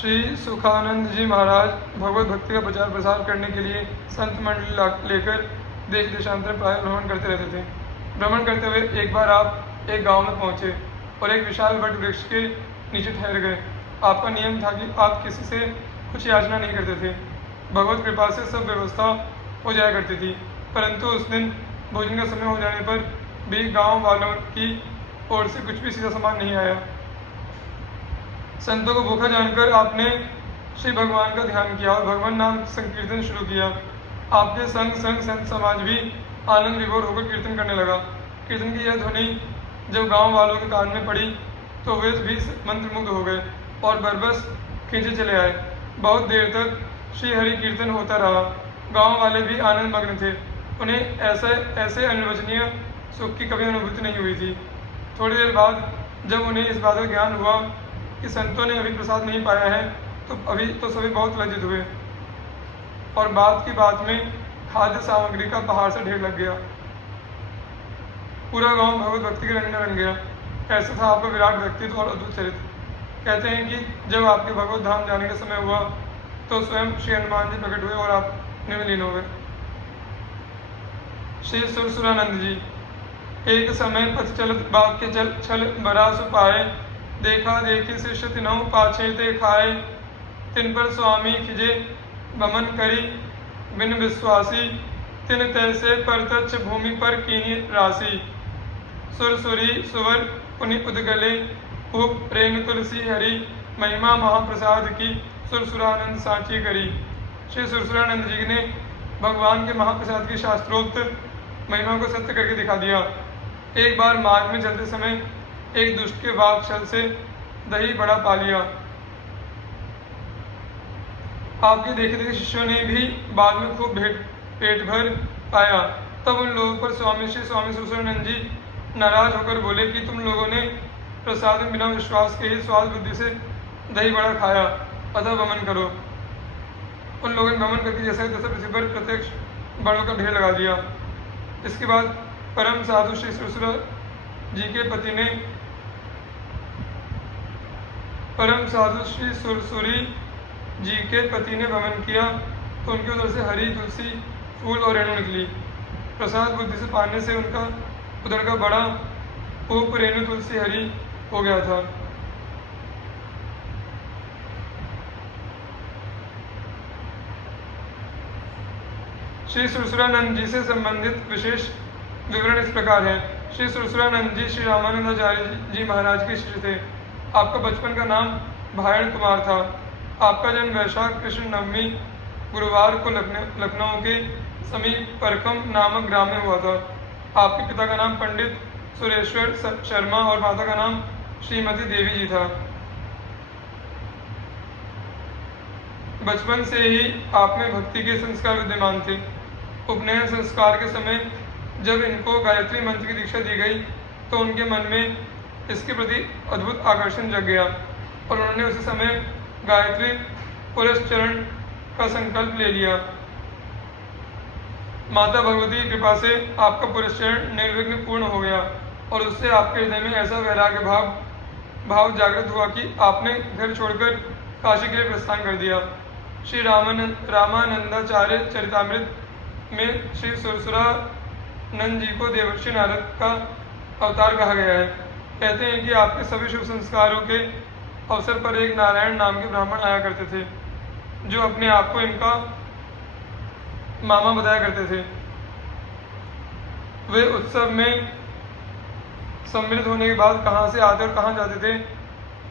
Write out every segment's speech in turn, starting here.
श्री सुखानंद जी महाराज भगवत भक्ति का प्रचार प्रसार करने के लिए संत मंडली लेकर देश देशांतर प्राय भ्रमण करते रहते थे। भ्रमण करते हुए एक बार आप एक गांव में पहुंचे और एक विशाल वट वृक्ष के नीचे ठहर गए। आपका नियम था कि आप किसी से कुछ याचना नहीं करते थे। भगवत कृपा से सब व्यवस्था हो जाया करती थी, परंतु उस दिन भोजन का समय हो जाने पर भी गांव वालों की ओर से कुछ भी सीधा सामान नहीं आया। संतों को भूखा जानकर आपने श्री भगवान का ध्यान किया और भगवान नाम संकीर्तन शुरू किया। आपके संग संग संत समाज भी आनंद विभोर होकर कीर्तन करने लगा। कीर्तन की यह ध्वनि जब गांव वालों के कान में पड़ी तो वे भी मंत्रमुग्ध हो गए और बरबस खींचे चले आए। बहुत देर तक श्री हरि कीर्तन होता रहा। गांव वाले भी आनंद मग्न थे। उन्हें ऐसे अनिर्वचनीय सुख की कभी अनुभूति नहीं हुई थी। थोड़ी देर बाद जब उन्हें इस बात का ज्ञान हुआ कि संतों ने अभी प्रसाद नहीं पाया है तो सभी बहुत लज्जित हुए और बात की बात में खाद्य सामग्री का पहाड़ से ढेर लग गया। पूरा गांव भगवत भक्ति के रंग में रंग गया। ऐसा था आपका विराट व्यक्तित्व और अद्भुत चरित्र। कहते हैं कि जब आपके भगवत धाम जाने का समय हुआ तो स्वयं श्री हनुमान जी प्रकट हुए और आप में लीन हो गए। श्री सुरसुरानंद जी। एक समय पथ चलत बाग के छल बरासु पाए, देखा देखी शिष्य तिनहु पाछे ते खाए, तिन पर स्वामी खिजे बमन करी, बिन विश्वासी तिन तैसे परतच्छ भूमि पर कीनी राशि, सुरसुरी सुवर पुनि उदगले, उप रेणु तुलसी हरि, महिमा महाप्रसाद की सुरसुरानंद साची करी। श्री सुरसुरानंद जी ने भगवान के महाप्रसाद की शास्त्रोक्त महिमा को सत्य करके दिखा दिया। एक बार मार्ग में चलते समय एक दुष्ट के वाक छल से दही बड़ा पा लिया। आपके देखे देखे शिष्यों ने भी बाद में खूब पेट भर पाया। तब उन लोगों पर स्वामी सुरसुरानंद जी नाराज होकर बोले कि तुम लोगों ने प्रसाद में बिना विश्वास के ही स्वाद बुद्धि से दही बड़ा खाया, अतः वमन करो। उन लोगों ने वमन करके जैसे तैसे पृथ्वी पर प्रत्यक्ष बड़ों का ढेर लगा दिया। इसके बाद परम साधु श्री सुरसुरा जी के पति ने परम साधु श्री सुरसुरी जी के पति ने वमन किया तो उनके उधर से हरी तुलसी फूल और रेणु निकली। प्रसाद बुद्धि से पाने से उनका उधर का बड़ा उप रेणु तुलसी हरी हो गया था। श्री सुरसुरानंद जी से संबंधित विशेष विवरण इस प्रकार है। श्री सुरसुरानंद जी श्री रामानंदाचार्य जी महाराज के शिष्य थे। आपका बचपन का नाम भायण कुमार था। आपका जन्म वैशाख कृष्ण नवमी गुरुवार को लखनऊ के समीप परकम नामक ग्राम में हुआ था। आपके पिता का नाम पंडित सुरेश्वर शर्मा और माता का नाम श्रीमती देवी जी था। बचपन से ही आप में भक्ति के संस्कार विद्यमान थे। उपनयन संस्कार के समय जब इनको गायत्री मंत्र की दीक्षा दी गई तो उनके मन में इसके प्रति अद्भुत आकर्षण जग गया और उन्होंने उसी समय गायत्री पुरस्चरण का संकल्प ले लिया। माता भगवती की कृपा से आपका पुरस्चरण निर्विघ्न पूर्ण हो गया और उससे आपके हृदय में ऐसा वैराग्य भाव जागृत हुआ कि आपने घर छोड़कर काशी के लिए प्रस्थान कर दिया। श्री रामानंदाचार्य चरितामृत में श्री सुरसुरानंद जी को देवर्षि नारद का अवतार कहा गया है। कहते हैं कि आपके सभी शुभ संस्कारों के अवसर पर एक नारायण नाम के ब्राह्मण आया करते थे जो अपने आप को इनका मामा बताया करते थे। वे उत्सव में सम्मिलित होने के बाद कहाँ से आते और कहाँ जाते थे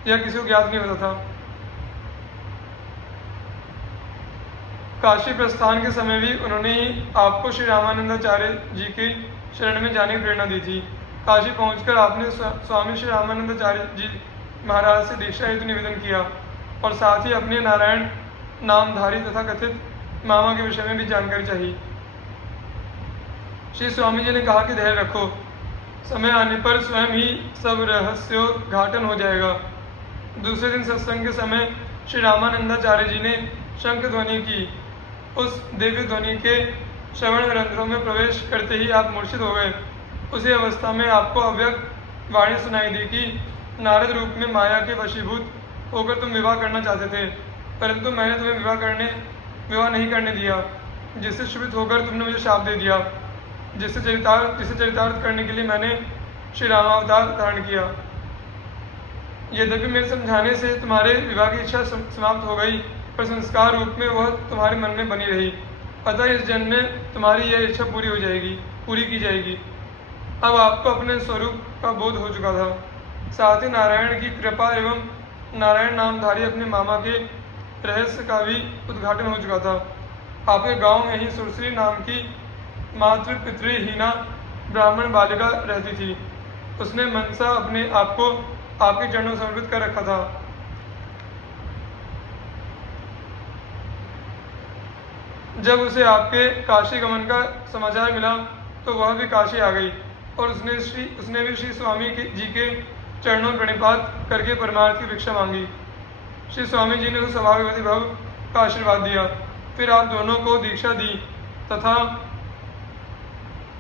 यह किसी को ज्ञात नहीं होता था। काशी प्रस्थान के समय भी उन्होंने ही आपको श्री रामानंदाचार्य जी के शरण में जाने की प्रेरणा दी थी। काशी पहुंचकर आपने स्वामी श्री रामानंदाचार्य जी महाराज से दीक्षा हेतु निवेदन किया और साथ ही अपने नारायण नामधारी तथा कथित मामा के विषय में भी जानकारी चाहिए। श्री स्वामी जी ने कहा कि धैर्य रखो, समय आने पर स्वयं ही सब रहस्योद्घाटन हो जाएगा। दूसरे दिन सत्संग के समय श्री रामानंदाचार्य जी ने शंख ध्वनि की। उस दिव्य ध्वनि के श्रवण रंध्रों में प्रवेश करते ही आप मूर्छित हो गए। उसी अवस्था में आपको अव्यक्त वाणी सुनाई दी कि नारद रूप में माया के वशीभूत होकर तुम विवाह करना चाहते थे, परंतु मैंने तुम्हें विवाह नहीं करने दिया, जिससे क्षुभित होकर तुमने मुझे शाप दे दिया, जिसे चरितार्थ करने के लिए मैंने श्री रामावतार धारण किया। यद्यपि मेरे समझाने से तुम्हारे विवाह की इच्छा समाप्त हो गई, पर संस्कार रूप में वह तुम्हारे मन में बनी रही। अतः इस जन्म में तुम्हारी यह इच्छा पूरी की जाएगी। अब आपको अपने स्वरूप का बोध हो चुका था, साथ ही नारायण की कृपा एवं नारायण नामधारी अपने मामा के रहस्य का भी उद्घाटन हो चुका था। आपके गांव में ही सुरसरी नाम की मातृ पितृहीना ब्राह्मण बालिका रहती थी। उसने मनसा अपने आप को आपके चरणों में समर्पित कर रखा था। जब उसे आपके काशी गमन का समाचार मिला तो वह भी काशी आ गई और उसने भी श्री स्वामी जी के चरणों में प्रणिपात करके परमार्थ की भिक्षा मांगी। श्री स्वामी जी ने उस सौभाग्यवती भव का आशीर्वाद दिया। फिर आप दोनों को दीक्षा दी तथा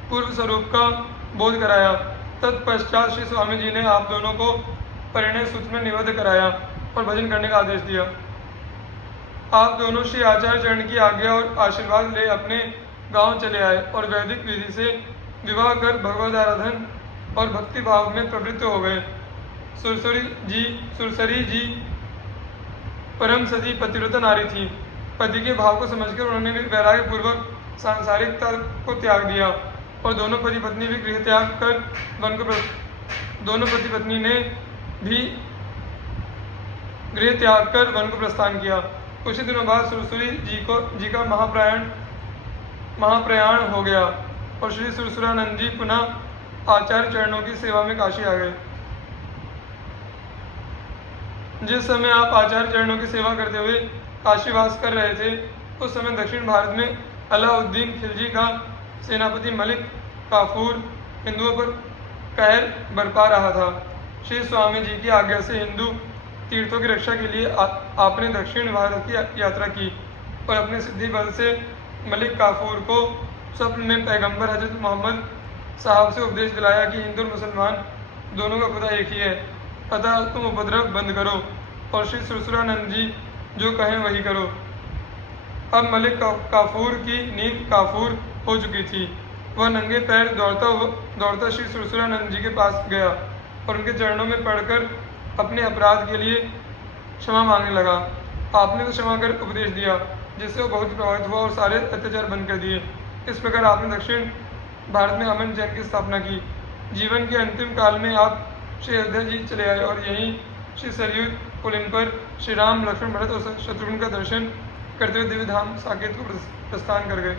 पूर्व स्वरूप का बोध कराया। तत्पश्चात श्री स्वामी जी ने आप दोनों को परिणय सूत्र में निबद्ध कराया और भजन करने का आदेश दिया। आप दोनों श्री आचार्य चरण की आज्ञा और आशीर्वाद ले अपने गांव चले आए और वैदिक विधि से विवाह कर भगवद आराधन और भक्ति भाव में प्रवृत्त हो गए। सुरसरी जी परम सती पतिव्रता नारी थी। पति के भाव को समझकर उन्होंने भी वैराग्य पूर्वक सांसारिकता को त्याग दिया और दोनों पति पत्नी ने भी गृह त्याग कर वन को प्रस्थान किया। कुछ ही दिनों बाद सुरसुरी जी का महाप्रयाण हो गया और श्री सुरसुरानंद जी पुनः आचार्य चरणों की सेवा में काशी आ गए। जिस समय आप आचार्य चरणों की सेवा करते हुए काशीवास कर रहे थे, उस समय दक्षिण भारत में अलाउद्दीन खिलजी का सेनापति मलिक काफूर हिंदुओं पर कहर बरपा रहा था। श्री स्वामी जी की आज्ञा से हिंदू तीर्थों की रक्षा के लिए आपने दक्षिण भारत की यात्रा की और अपने सिद्धि बल से मलिक काफूर को स्वप्न में पैगंबर हजरत मोहम्मद साहब से उपदेश दिलाया कि हिंदू और मुसलमान दोनों का खुदा एक ही है, अतः तुम उपद्रव बंद करो और श्री सुरसुरानंद जी जो कहें वही करो। अब मलिक काफूर की नींद काफूर हो चुकी थी। वह नंगे पैर दौड़ता श्री सुरसुरानंद जी के पास गया और उनके चरणों में पड़कर अपने अपराध के लिए क्षमा मांगने लगा। आपने तो क्षमा कर उपदेश दिया, जिससे वो बहुत प्रभावित हुआ और सारे अत्याचार बंद कर दिए। इस प्रकार आपने दक्षिण भारत में अमन चैन की स्थापना की। जीवन के अंतिम काल में आप श्री अयोध्या जी चले आए और यहीं श्री सरयू पुलिन पर श्री राम, लक्ष्मण, भरत और शत्रुघ्न का दर्शन करते हुए दिव्य धाम साकेत को प्रस्थान कर गए।